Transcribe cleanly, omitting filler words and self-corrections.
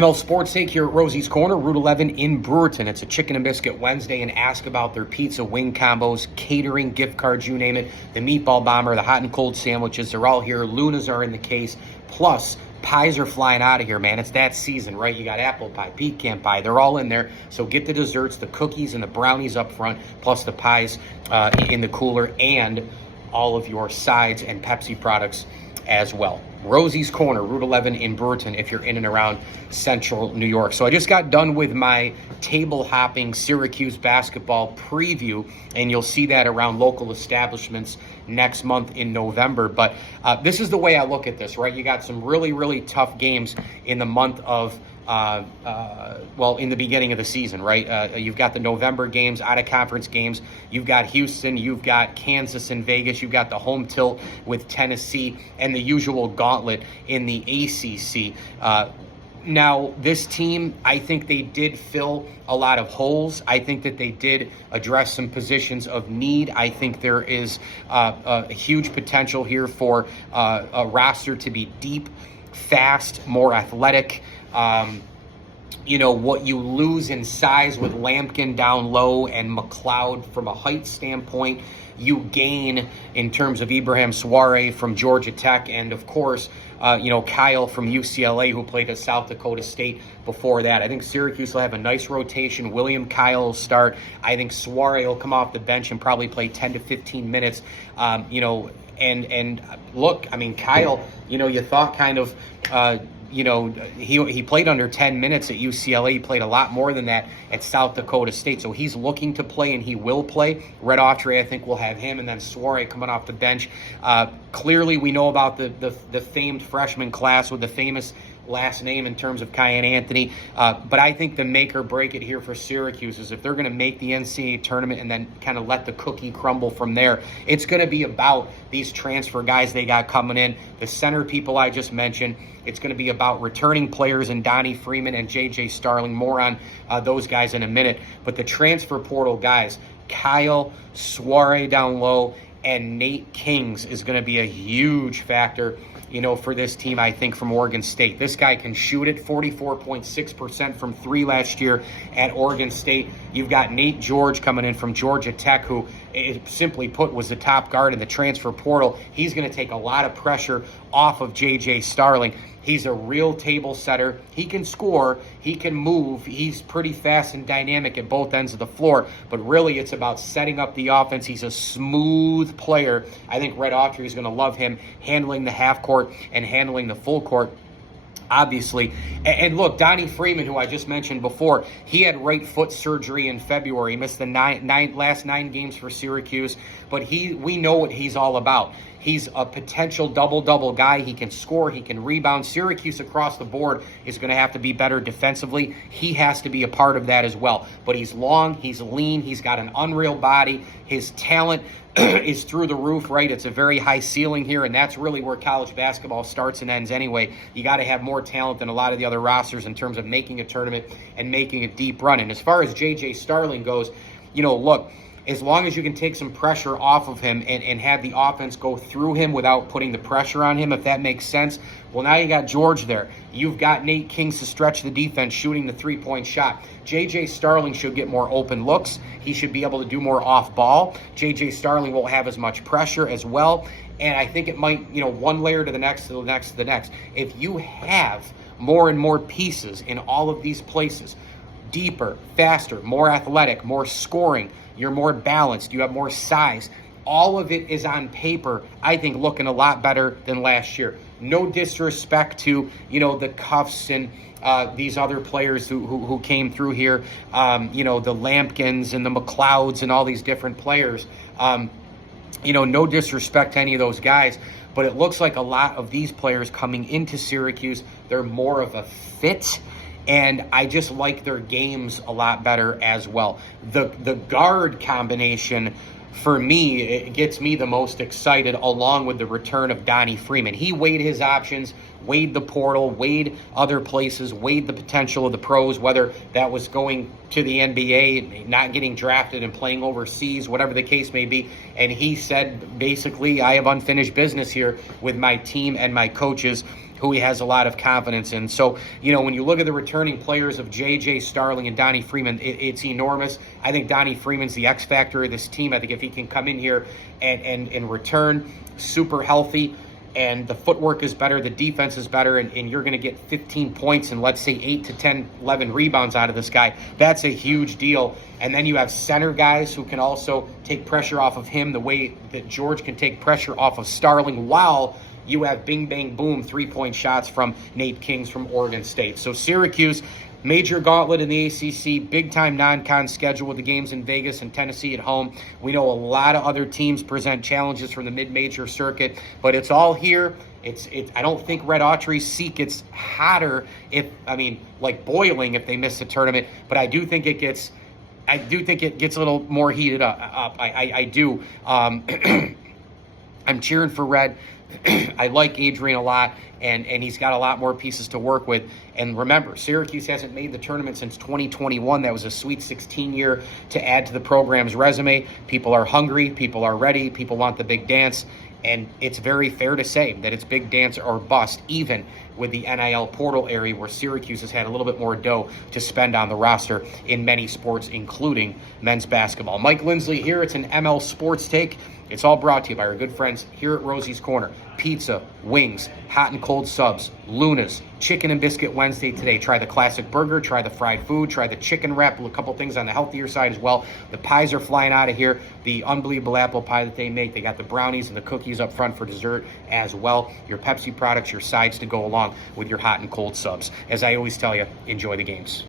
ML Sports Take here at Rosie's Corner, Route 11 in Brewerton. It's a Chicken and Biscuit Wednesday, and ask about their pizza, wing combos, catering, gift cards, you name it. The meatball bomber, the hot and cold sandwiches, they're all here. Lunas are in the case. Plus, pies are flying out of here, man. It's that season, right? You got apple pie, pecan pie. They're all in there. So get the desserts, the cookies, and the brownies up front, plus the pies in the cooler, and all of your sides and Pepsi products as well. Rosie's Corner, Route 11 in Brewerton, if you're in and around central New York. So I just got done with my table hopping Syracuse basketball preview, and you'll see that around local establishments next month in November. But this is the way I look at this, right? You got some really, really tough games in the month of in the beginning of the season, right? You've got the November games, out-of-conference games. You've got Houston. You've got Kansas and Vegas. You've got the home tilt with Tennessee and the usual gauntlet in the ACC. Now, this team, I think they did fill a lot of holes. I think that they did address some positions of need. I think there is a huge potential here for a roster to be deep, fast, more athletic. What you lose in size with Lampkin down low and McLeod from a height standpoint, you gain in terms of Ibrahim Suare from Georgia Tech, and of course, Kyle from UCLA, who played at South Dakota State before that. I think Syracuse will have a nice rotation. William Kyle will start. I think Suare will come off the bench and probably play 10 to 15 minutes. And look, I mean, Kyle, you thought kind of, he played under 10 minutes at UCLA. He played a lot more than that at South Dakota State. So he's looking to play, and he will play. Red Autry, I think, will have him, and then Suare coming off the bench. Clearly, we know about the famed freshman class with the famous last name in terms of Kyan Anthony. But I think the make or break it here for Syracuse is if they're going to make the NCAA tournament and then kind of let the cookie crumble from there, it's going to be about these transfer guys they got coming in, the center people I just mentioned. It's going to be about returning players and Donnie Freeman and J.J. Starling. More on those guys in a minute. But the transfer portal guys, Kyle, Suare down low, and Nate Kings is going to be a huge factor, for this team, I think, from Oregon State. This guy can shoot it, 44.6% from three last year at Oregon State. You've got Nate George coming in from Georgia Tech, who, simply put, was the top guard in the transfer portal. He's going to take a lot of pressure off of J.J. Starling. He's a real table setter. He can score. He can move. He's pretty fast and dynamic at both ends of the floor. But really, it's about setting up the offense. He's a smooth player. I think Red Autry is going to love him handling the half court and handling the full court, obviously. And look, Donnie Freeman, who I just mentioned before, he had right foot surgery in February. He missed the last 9 games for Syracuse, but we know what he's all about. He's a potential double-double guy. He can score. He can rebound. Syracuse across the board is going to have to be better defensively. He has to be a part of that as well. But he's long. He's lean. He's got an unreal body. His talent is through the roof, right? It's a very high ceiling here, and that's really where college basketball starts and ends anyway. You got to have more talent than a lot of the other rosters in terms of making a tournament and making a deep run. And as far as J.J. Starling goes, look, as long as you can take some pressure off of him and have the offense go through him without putting the pressure on him, if that makes sense, well, now you got George there. You've got Nate Kings to stretch the defense, shooting the three-point shot. J.J. Starling should get more open looks. He should be able to do more off-ball. J.J. Starling won't have as much pressure as well. And I think it might, one layer to the next, to the next, to the next. If you have more and more pieces in all of these places, deeper, faster, more athletic, more scoring, you're more balanced, you have more size. All of it is on paper, I think, looking a lot better than last year. No disrespect to, the Cuffs and these other players who came through here, the Lampkins and the McLeods and all these different players. No disrespect to any of those guys, but it looks like a lot of these players coming into Syracuse, they're more of a fit. And I just like their games a lot better as well. The guard combination, for me, it gets me the most excited, along with the return of Donnie Freeman. He weighed his options, weighed the portal, weighed other places, weighed the potential of the pros, whether that was going to the NBA, not getting drafted and playing overseas, whatever the case may be. And he said, basically, I have unfinished business here with my team and my coaches who he has a lot of confidence in. So, when you look at the returning players of J.J. Starling and Donnie Freeman, it's enormous. I think Donnie Freeman's the X factor of this team. I think if he can come in here and return super healthy, and the footwork is better, the defense is better, and you're going to get 15 points and let's say 8 to 10, 11 rebounds out of this guy, that's a huge deal. And then you have center guys who can also take pressure off of him the way that George can take pressure off of Starling, while you have bing, bang, boom, three-point shots from Nate Kings from Oregon State. So Syracuse, major gauntlet in the ACC, big-time non-con schedule with the games in Vegas and Tennessee at home. We know a lot of other teams present challenges from the mid-major circuit, but it's all here. I don't think Red Autry's seat gets hotter like boiling if they miss the tournament, but I do think it gets a little more heated up. I do. I'm cheering for Red. I like Adrian a lot, and he's got a lot more pieces to work with. And remember, Syracuse hasn't made the tournament since 2021. That was a Sweet 16 year to add to the program's resume. People are hungry. People are ready. People want the big dance. And it's very fair to say that it's big dance or bust, even with the NIL portal area where Syracuse has had a little bit more dough to spend on the roster in many sports, including men's basketball. Mike Lindsley here. It's an ML Sports Take. It's all brought to you by our good friends here at Rosie's Corner. Pizza, wings, hot and cold subs, Luna's, Chicken and Biscuit Wednesday today. Try the classic burger, try the fried food, try the chicken wrap, a couple things on the healthier side as well. The pies are flying out of here. The unbelievable apple pie that they make. They got the brownies and the cookies up front for dessert as well. Your Pepsi products, your sides to go along with your hot and cold subs. As I always tell you, enjoy the games.